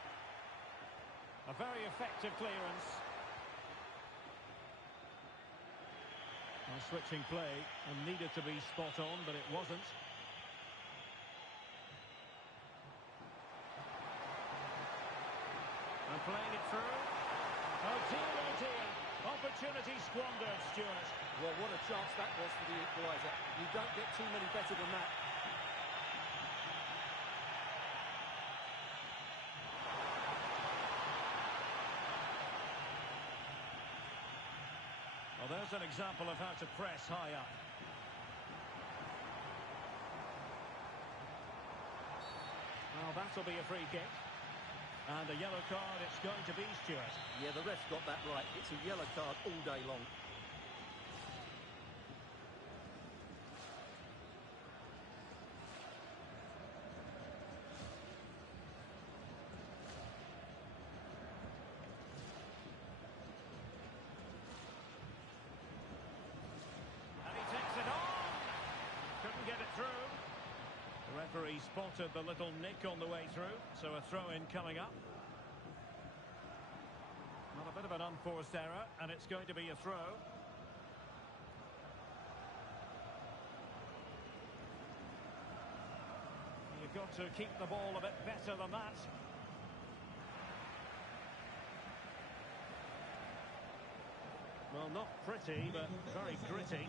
A very effective clearance. Switching play and needed to be spot on, but it wasn't. And playing it through. Oh dear. Opportunity squandered, Stuart. Well, what a chance that was for the equaliser. You don't get too many better than that. Well, there's an example of how to press high up. Well, that'll be a free kick. And a yellow card it's going to be, Stuart. Yeah, the ref's got that right. It's a yellow card all day long. Referee spotted the little nick on the way through, so a throw-in coming up. Well, a bit of an unforced error, and it's going to be a throw. You've got to keep the ball a bit better than that. Well, not pretty, but very gritty.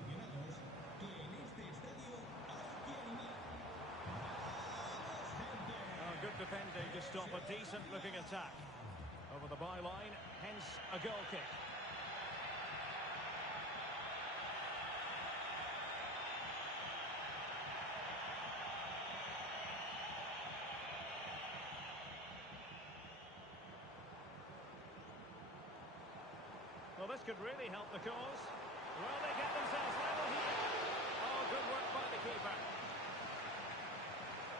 Good defending to stop a decent-looking attack. Over the byline, hence a goal kick. Well, this could really help the cause. Well, they get themselves level here. Oh, good work by the keeper.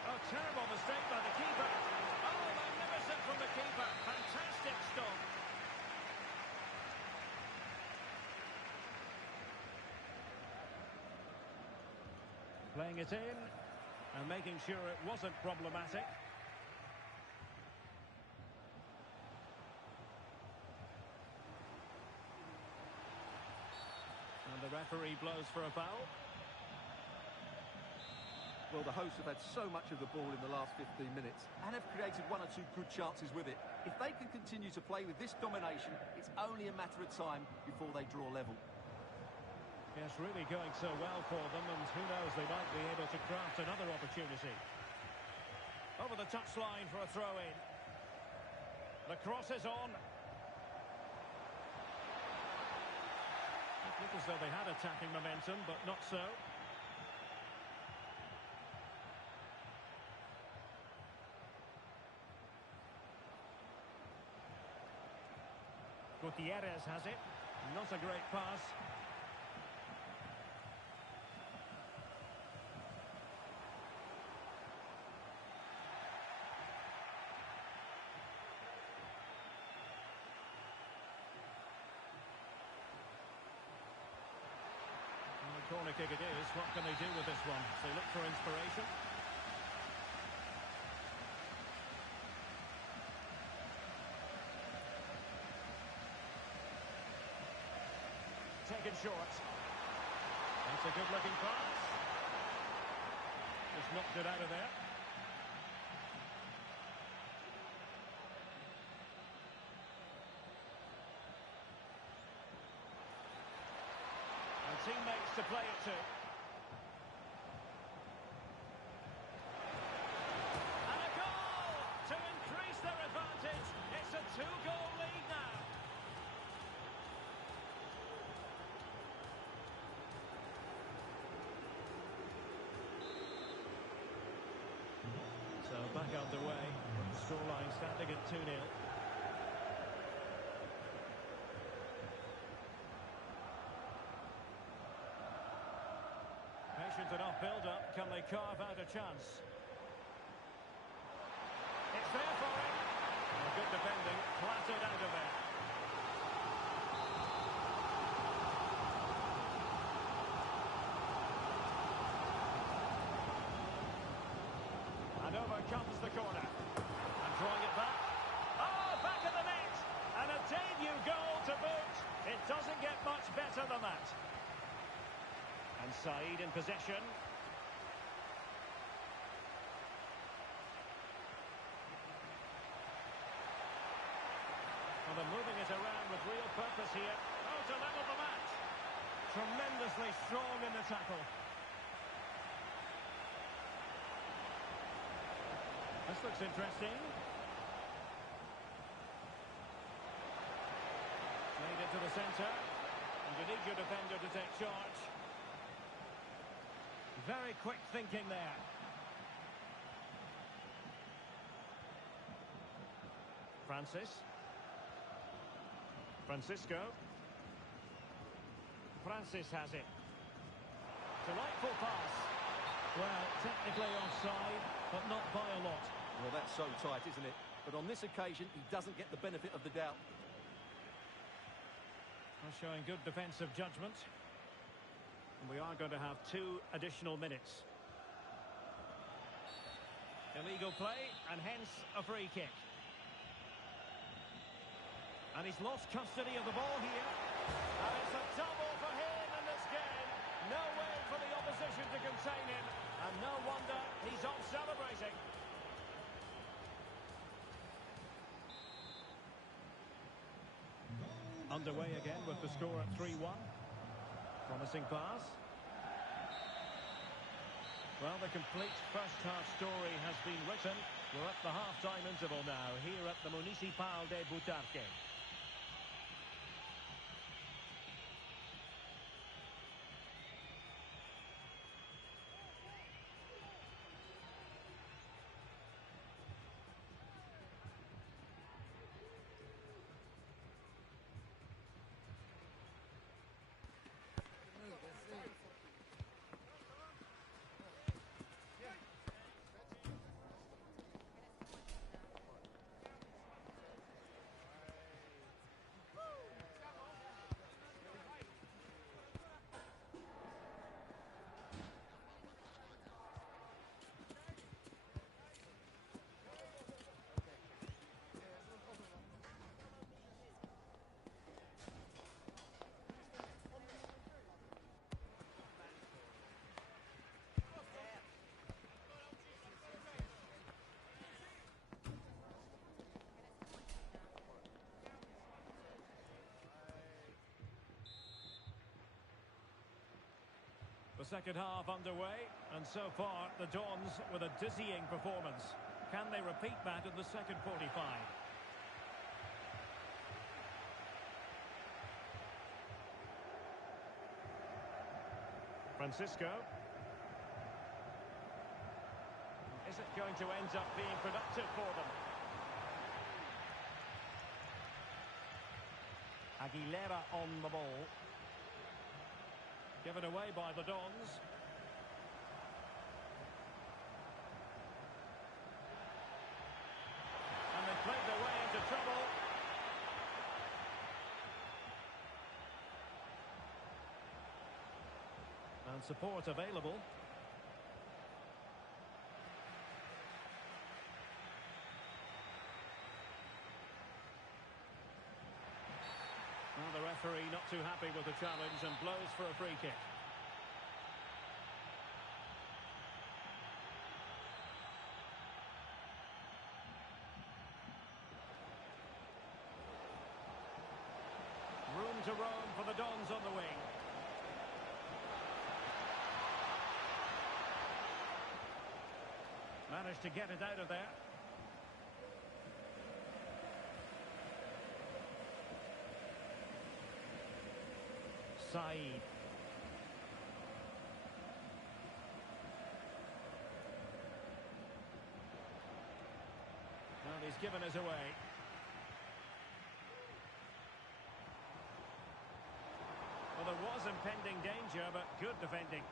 Oh, terrible mistake by the keeper. Oh, magnificent from the keeper. Fantastic stop. Playing it in and making sure it wasn't problematic. And the referee blows for a foul. Well, the hosts have had so much of the ball in the last 15 minutes and have created one or two good chances with it. If they can continue to play with this domination, it's only a matter of time before they draw level. Yes, really going so well for them, and who knows, they might be able to craft another opportunity. Over the touchline for a throw-in. The cross is on. It looked as though they had attacking momentum, but not so. Gutierrez has it. Not a great pass. Corner kick it is. What can they do with this one? They look for inspiration. Taken short. That's a good looking pass. Just knocked it out of there. Teammates to play it to. And a goal to increase their advantage. It's a two-goal lead now. So back underway. Scoreline standing at 2-0. Patient enough build-up. Can they carve out a chance? It's there for him. Well, good defending. Clattered out of there. And over comes the corner. And drawing it back. Oh, back of the net. And a debut goal to boot. It doesn't get much better than that. And Said in possession. Well, they're moving it around with real purpose here. Oh, to level the match. Tremendously strong in the tackle. This looks interesting. Played into the centre. And you need your defender to take charge. Very quick thinking there. Francisco. Francis has it. Delightful pass. Well, technically offside, but not by a lot. Well, that's so tight, isn't it? But on this occasion, he doesn't get the benefit of the doubt. Showing good defensive judgment. And we are going to have 2 additional minutes. Illegal play, and hence a free kick. And he's lost custody of the ball here. And it's a double for him in this game. No way for the opposition to contain him. And no wonder he's off celebrating. Underway again with the score at 3-1. Promising pass. Well, the complete first-half story has been written. We're at the half-time interval now, here at the Municipal de Butarque. second half underway, and so far the Dons with a dizzying performance. Can they repeat that in the second 45? Francisco. Is it going to end up being productive for them? Aguilera on the ball. Given away by the Dons. And they played their way into trouble. And support available. Well, the referee not too happy with the challenge and blows for a free kick. Room to roam for the Dons on the wing. Managed to get it out of there. Said. Well, he's given us away. Well, there was impending danger, but good defending.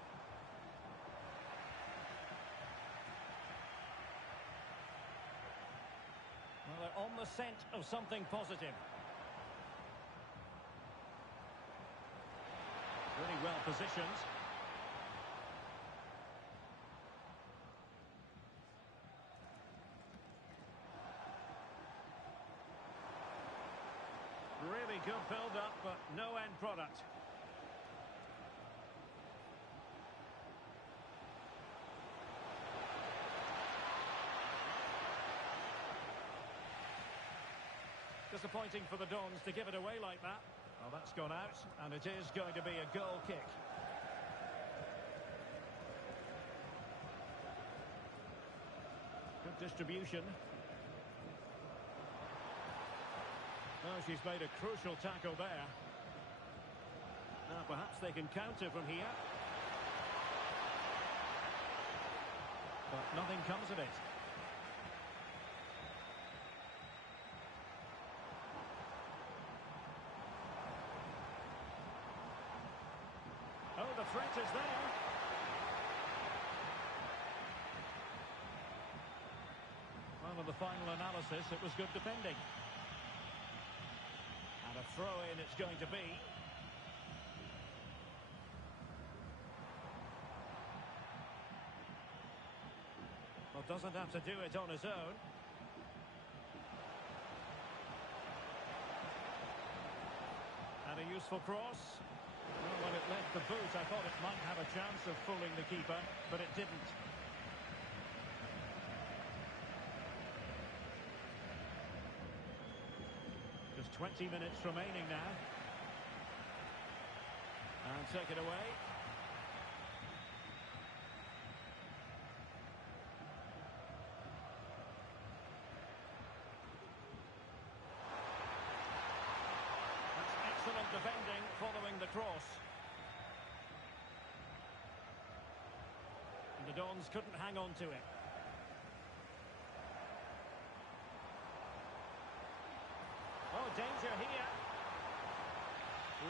Well, they're on the scent of something positive. Really well positioned. Really good build-up, but no end product. Disappointing for the Dons to give it away like that. Well, that's gone out, and it is going to be a goal kick. Good distribution. Oh, she's made a crucial tackle there. Now, perhaps they can counter from here. But nothing comes of it. Oh, the threat is there. Well, in the final analysis, it was good defending. And a throw-in it's going to be. Well, doesn't have to do it on his own. And a useful cross. Well, when it left the boot, I thought it might have a chance of fooling the keeper, but it didn't. Just 20 minutes remaining now. And take it away. Excellent defending following the cross. And the Dons couldn't hang on to it. Oh, danger here.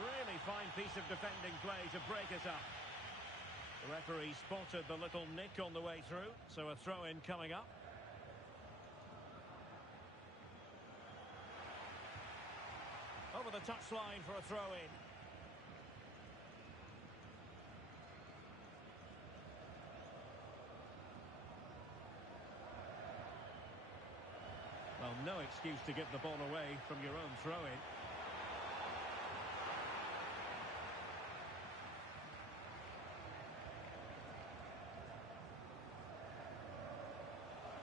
Really fine piece of defending play to break it up. The referee spotted the little nick on the way through, so a throw-in coming up. Over the touchline for a throw-in. Well, no excuse to give the ball away from your own throw-in.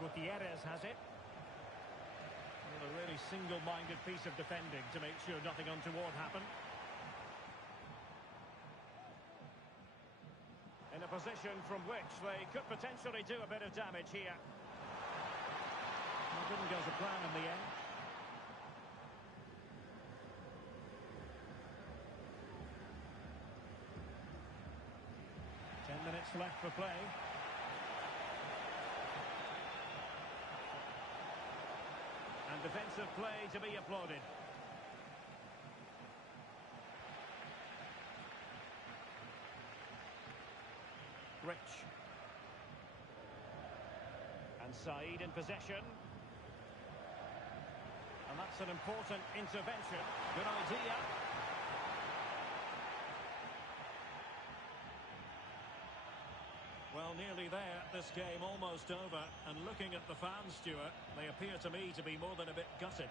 Gutierrez has it. Well, a really single-minded piece of defending to make sure nothing untoward happened. position from which they could potentially do a bit of damage here. It didn't go to plan in the end. Minutes left for play. And defensive play to be applauded. Rich. And Said in possession. And that's an important intervention. Good idea. Well, nearly there, this game almost over. And looking at the fans, Stuart, they appear to me to be more than a bit gutted.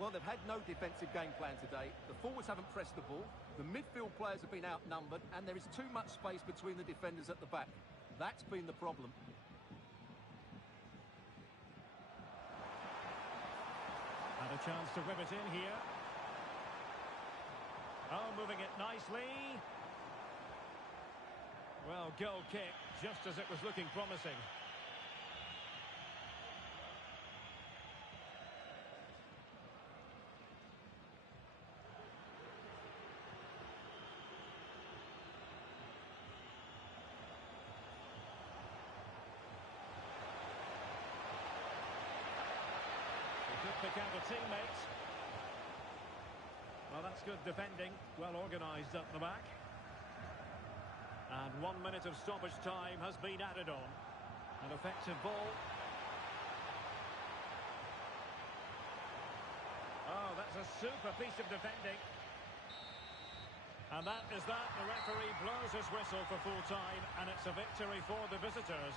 Well, they've had no defensive game plan today. The forwards haven't pressed the ball. The midfield players have been outnumbered, and there is too much space between the defenders at the back. That's been the problem. Had a chance to rip it in here. Oh, moving it nicely. Well, goal kick, just as it was looking promising. He could pick out a teammate. Well, that's good defending. Well organised at the back. And 1 minute of stoppage time has been added on. An effective ball. Oh, that's a super piece of defending. And that is that. The referee blows his whistle for full time, and it's a victory for the visitors.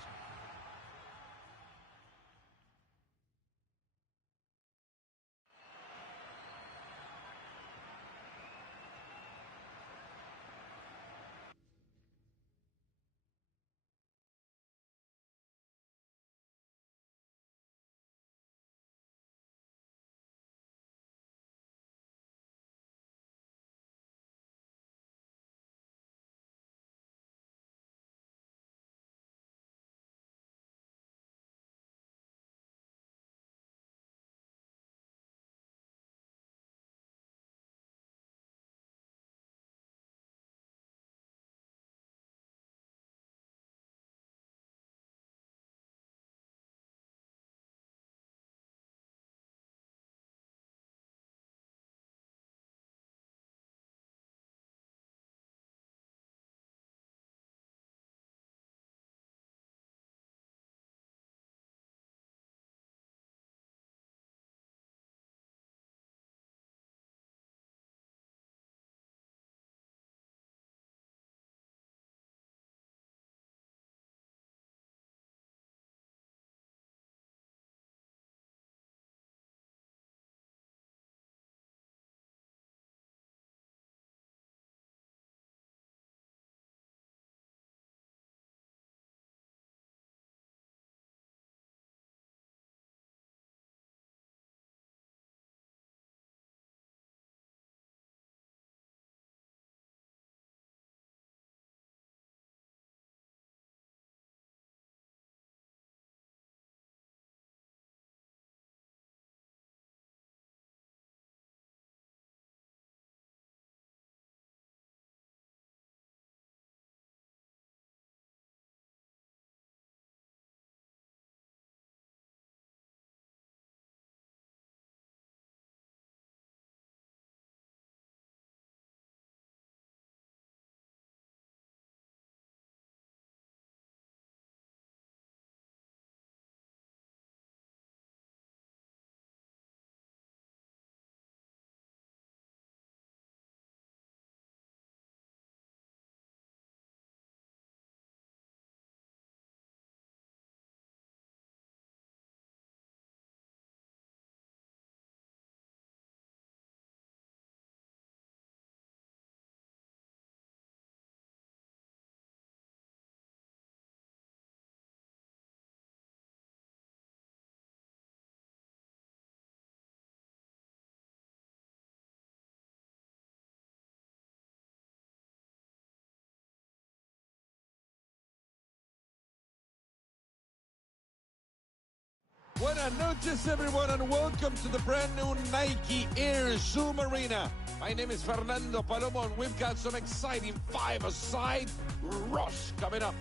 Buenas noches, everyone, and welcome to the brand new Nike Air Zoom Arena. My name is Fernando Palomo, and we've got some exciting five-a-side rush coming up.